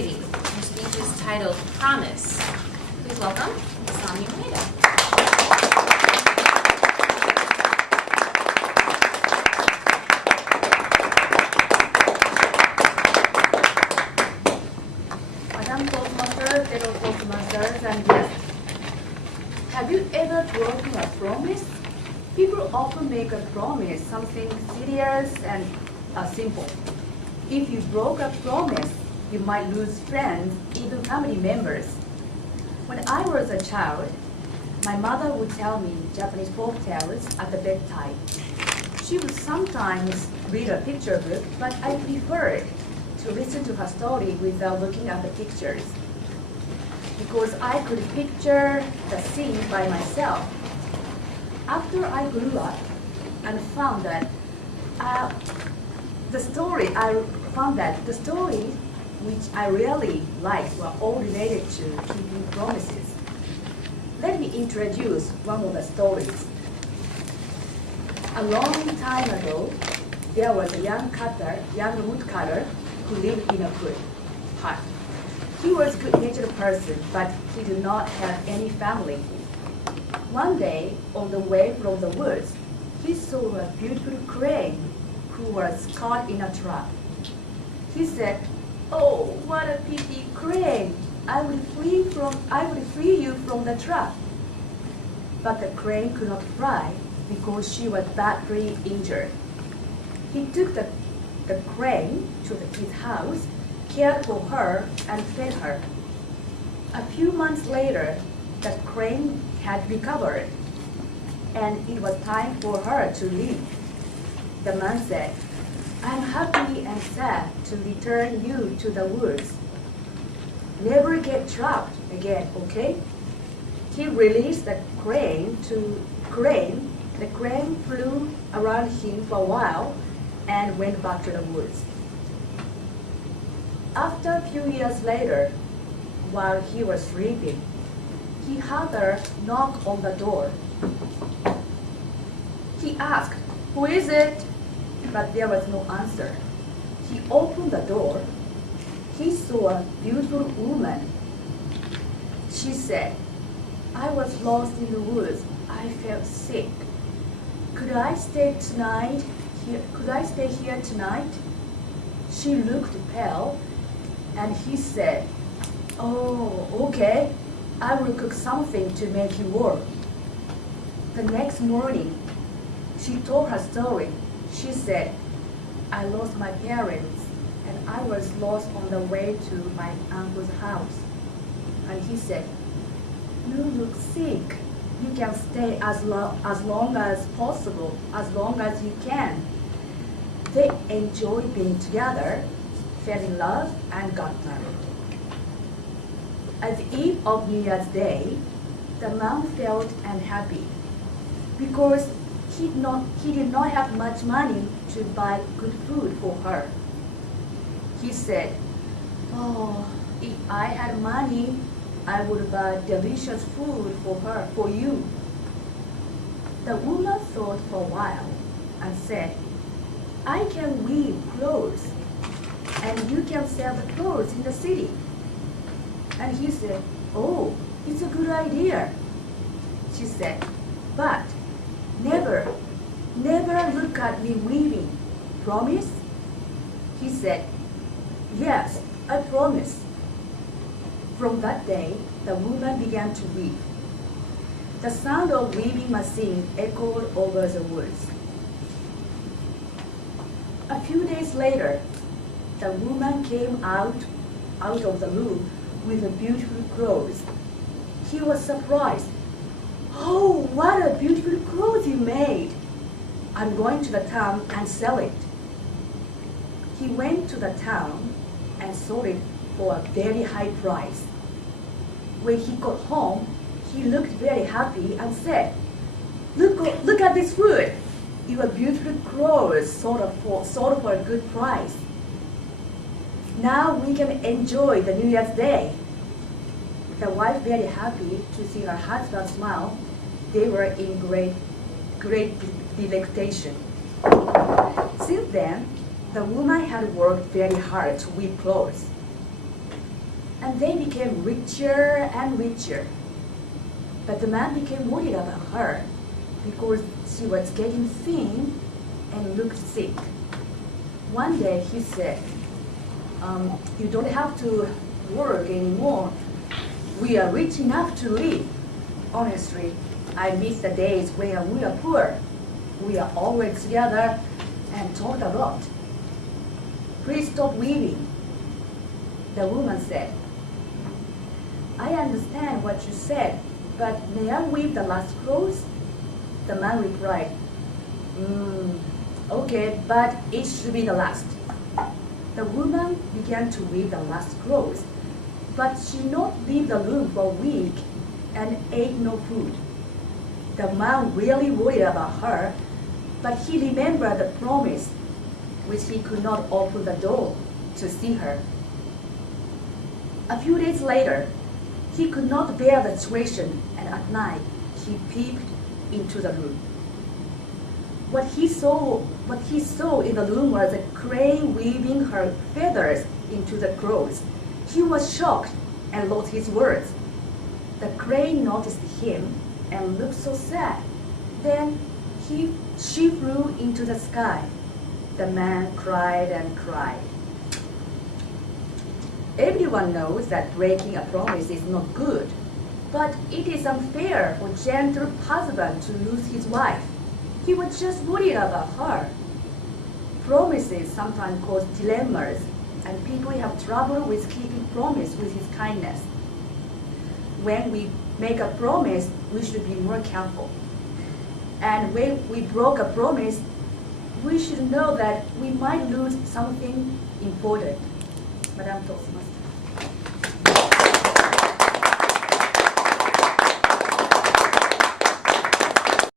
opportunity. Her speech is titled Promise. Please welcome Masami Maeda. Madam Toastmaster, fellow Toastmasters, and guests. Have you ever broken a promise? People often make a promise, something serious and simple. If you broke a promise, you might lose friends, even family members. When I was a child, my mother would tell me Japanese folk tales at the bedtime. She would sometimes read a picture book, but I preferred to listen to her story without looking at the pictures, because I could picture the scene by myself. After I grew up and found that the stories which I really liked were all related to keeping promises. Let me introduce one of the stories. A long time ago, there was a young woodcutter who lived in a good hut. He was a good-natured person, but he did not have any family. One day, on the way from the woods, he saw a beautiful crane who was caught in a trap. He said, "Oh, what a pity, crane! I would free you from the trap." But the crane could not fly because she was badly injured. He took the crane to his house, cared for her, and fed her. A few months later, the crane had recovered, and it was time for her to leave. The man said, "I'm happy and sad to return you to the woods. Never get trapped again, okay?" He released the crane. The crane flew around him for a while and went back to the woods. After a few years later, while he was sleeping, he heard a knock on the door. He asked, "Who is it?" But there was no answer. He opened the door. He saw a beautiful woman. She said, "I was lost in the woods. I felt sick. Could I stay here tonight?" She looked pale, and he said, "Oh, okay. I will cook something to make you warm." The next morning, she told her story. She said, "I lost my parents, and I was lost on the way to my uncle's house." And he said, "You look sick. You can stay as long as possible, as long as you can." They enjoyed being together, fell in love, and got married. At the eve of New Year's Day, the man felt unhappy because he did not have much money to buy good food for her. He said, "Oh, if I had money, I would buy delicious food for you." The woman thought for a while and said, "I can weave clothes, and you can sell the clothes in the city." And he said, "Oh, it's a good idea." She said, "But never look at me weaving. Promise?" He said, "Yes, I promise." From that day, the woman began to weave. The sound of weaving machine echoed over the woods. A few days later, the woman came out of the room with the beautiful clothes. He was surprised. "Oh, what a beautiful clothes you made! I'm going to the town and sell it." He went to the town and sold it for a very high price. When he got home, he looked very happy and said, Look at this wood. Your beautiful clothes sold for a good price. Now we can enjoy the New Year's Day." The wife very happy to see her husband smile. They were in great delectation. Since then, the woman had worked very hard to weave clothes. and they became richer and richer. But the man became worried about her because she was getting thin and looked sick. One day he said, you don't have to work anymore. We are rich enough to live. Honestly, I miss the days when we are poor. We are always together and talked a lot. Please stop weaving. The woman said, I understand what you said, but may I weave the last clothes? The man replied, okay, but it should be the last. The woman began to weave the last clothes, but she not leave the loom for a week and ate no food. The man really worried about her, but he remembered the promise, which he could not open the door to see her. A few days later, he could not bear the situation, and at night he peeped into the room. What he saw in the room was a crane weaving her feathers into the clothes. He was shocked and lost his words. The crane noticed him and looked so sad. Then she flew into the sky. The man cried and cried. Everyone knows that breaking a promise is not good, but it is unfair for a gentle husband to lose his wife. He was just worried about her. Promises sometimes cause dilemmas, and people have trouble with keeping promise with his kindness. When we make a promise, we should be more careful. And when we broke a promise, we should know that we might lose something important. Madame Tosmas.